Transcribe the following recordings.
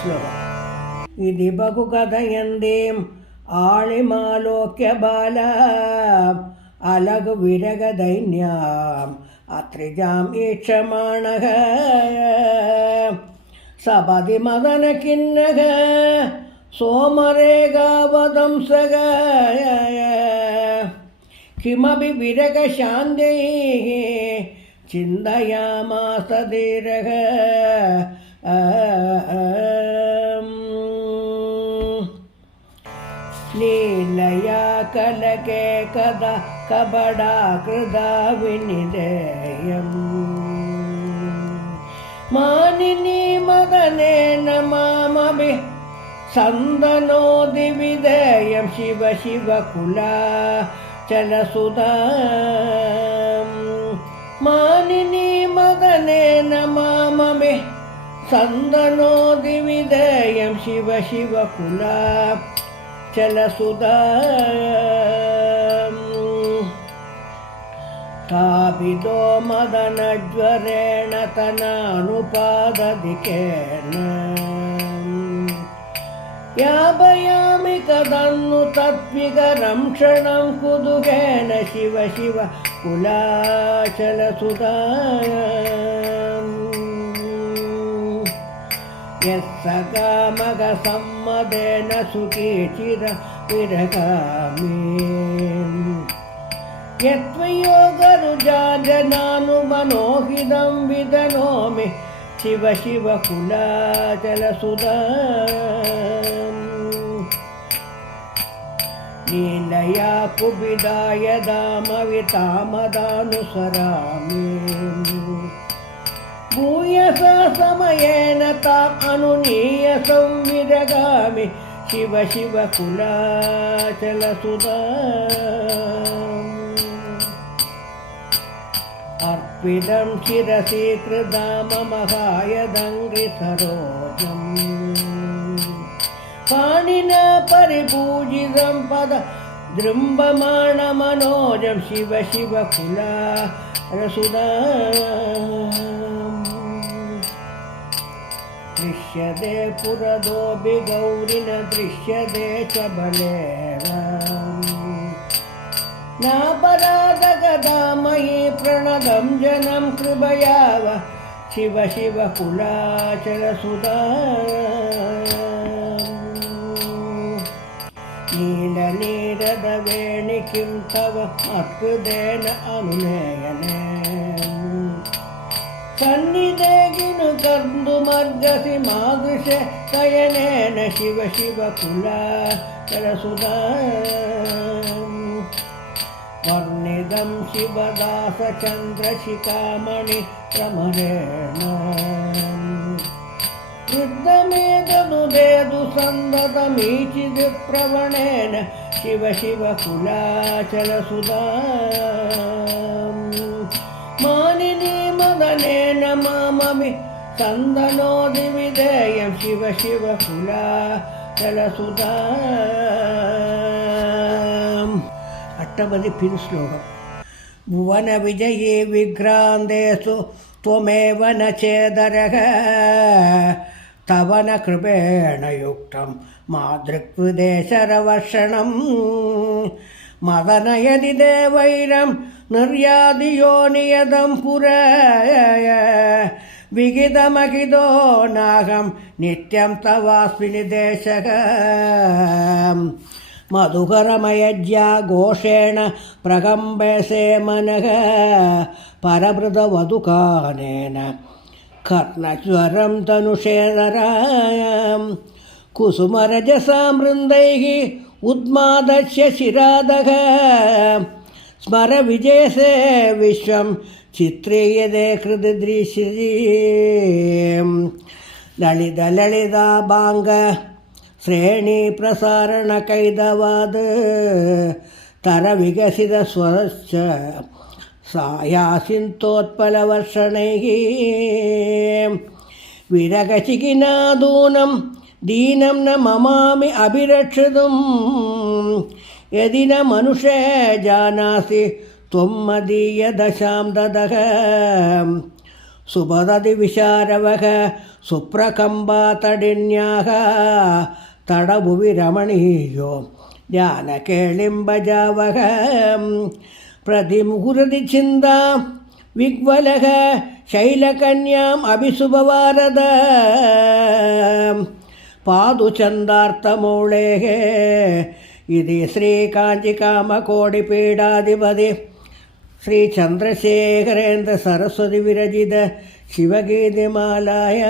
ശ്ലോകം. ഇതി ബഹുകഥയന്തീം ആളിമാലോക്യ ബാല അലഘു വിരഗദൈന്യാം അത്രിജാം ഈക്ഷമാണഃ സപതി മദന കിന്നഃ സോമരേഖാവദംസഃ കിമപി വിരഗശാന്ത്യൈഃ ചിന്തയാമാസ ധീരഃ. ലീലയാ കലകേ കഥാ കപടാകൃതാ വിനിരയം മാനിനി മദനേന മാമഭി സന്തനോതി വിധേയം ശിവ ശിവ കുലാചലസുധാ മാനിനി മദനേന മാമഭി സന്തനോതി വിധേയം ശിവ ശിവ കുലാചലസുധാ താപിതോ മദനജ്വരേണ തനാനുപാദധികേന യാപയാമി കദന്നു തദ്വികരം ക്ഷണം കുതുകേന ശിവ ശിവ കുലാചലസുധാ. യസ്സകാമക സമ്മദേന സുഖീ ചിര വിരകാമി യത്വയോഗരുജാജനാനുമനോഹിതം വിദനോമി ശിവ ശിവ കുലാചലസുധാ. ലീലയാ കുപിതായ ദാമവിതാമദാനുസരാമി ഭൂയസ സമയേന താം അനുനീയ സംവിരഗാമി ശിവ ശിവ കുലാചലസുധാ. അർപ്പിതം ശിരസി കൃതാ മമ ഹായദംഘ്രി സരോജം പാണിനാ പരിപൂജിതം പദ ദൃംഭമാണ മനോജം ശിവ ശിവ കുലാചലസുധാ. ദൃശ്യതേ പുരതോപി ഗൗരിന ദൃശ്യതേ ച ബലേന നാപരാധഗതാമയീ പ്രണതം ജനം കൃപയാവ ശിവ ശിവ കുലാചലസുധാ. നീലനീരദവേണി കിം തവ മത്കൃതേന അനുനയനേ സന്നിധേകിനു കർത്തുമർഗസി മാദൃശ ശയനേന ശിവ ശിവ കുലാചലസുധാ. വർണ്ണിതം ശിവദാസ ചന്ദ്രശിഖാമണി പ്രമരേണ വൃദ്ധമേതനുദേതു സന്തതമീചിത് പ്രവണേന ശിവ ശിവ കുലാചലസുധാ. മാനിനി മദനേന മാമഭി സന്തനോതി വിധേയം ശിവ ശിവ കുലാചലസുധാ. അഷ്ടപതി പിൻ ശ്ലോകം. ഭുവന വിജയേ വിഭ്രാന്തേഷു ത്വമേവ ന ചേതരഃ തവ ന കൃപേണ യുക്തം മാതൃക്വിദേശരവർഷണം മദനയതി ദേവൈരം നിർയാതിയോ നിയതം പുര വിഹിതമഹിതോ നാഹം നിത്യം തവാസ്മി നിദേശഃ മധുകരമയജ്യാ ഘോഷേണ പ്രകമ്പസേ മനഃ പരഭൃതവധുകാനേന കർണജ്വരം തനുഷേതരാം കുസുമരജസാമൃന്ദൈഃ ഉദ്മാദസ്യ ശിരാദഃ സ്മര വിജയസേ വിശ്വം ചിത്രീയതേ ഹൃദൃശ്യേ ലളിത ലളിതാഭാംഗ ശ്രേണി പ്രസാരണ കൈതവാദ് തര വികസിത സ്വരശ്ച സായാസിന്തോത്പലവർഷണൈഃ വിരഗചികിനാദൂനം ദീനം ന മമാമി അഭിരക്ഷിതും യദി ന മനുഷേ ജാനാസി ത്വം മദീയ ദശാം ദദഃ സുപതതി വിശാരവഃ സുപ്രകമ്പാതടിന്യാഃ തടഭുവി രമണീയോ ജ്ഞാനകേളിംബജാവഃ പ്രതിമുഹുരതി ചിന്താ വിഗ്വലഃ ശൈലകന്യാം അഭിസുഭവാരദ പാതുചന്ദാർത്ഥമൂളേഃ ഇതി ശ്രീകാഞ്ചികാമകോടിപീഠാധിപതി ശ്രീചന്ദ്രശേഖരേന്ദ്ര സരസ്വതി വിരചിത ശിവഗീതിമാലായ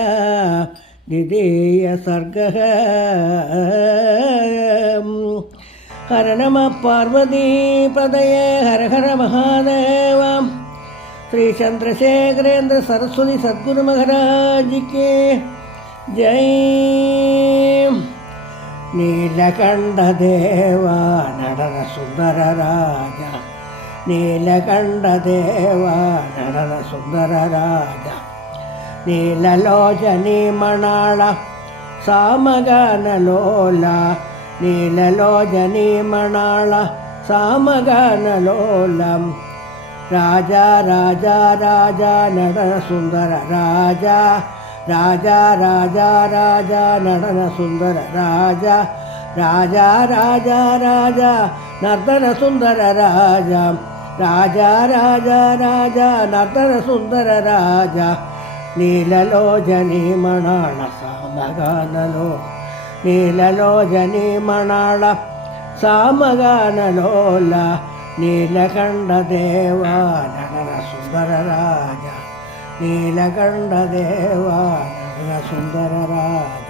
ദ്വിതീയ സർഗഃ. ഹര നമ പാർവതീപതയേ ഹര ഹര മഹാദേവ. ശ്രീ ചന്ദ്രശേഖരേന്ദ്ര സരസ്വതി സദ്ഗുരു മഹാരാജിക്ക് ജയ്. നീലകണ്ഠദേവ നടന സുന്ദര രാജ, നീലകണ്ഠദേവ നടന സുന്ദര രാജ, നീലലോചനീ മണാള സാമഗാനലോല, നീലലോചനീ മണാള സാമഗാനലോലം. രാജ രാജ രാജ നടന സുന്ദര രാജ, രാജ രാജ രാജ നടന സുന്ദര രാജ, രാജ രാജ രാജ നർത്തന സുന്ദര രാജ, രാജ രാജ രാജ നർത്തന സുന്ദര രാജ. നീലലോചനീ മണാള സാമഗാനലോ, നീലലോചനീ മണാള സാമഗാനലോല, നീലകണ്ഠദേവ നടന സുന്ദര രാജ, നീലകണ്ഠദേവ നടന സുന്ദര രാജ.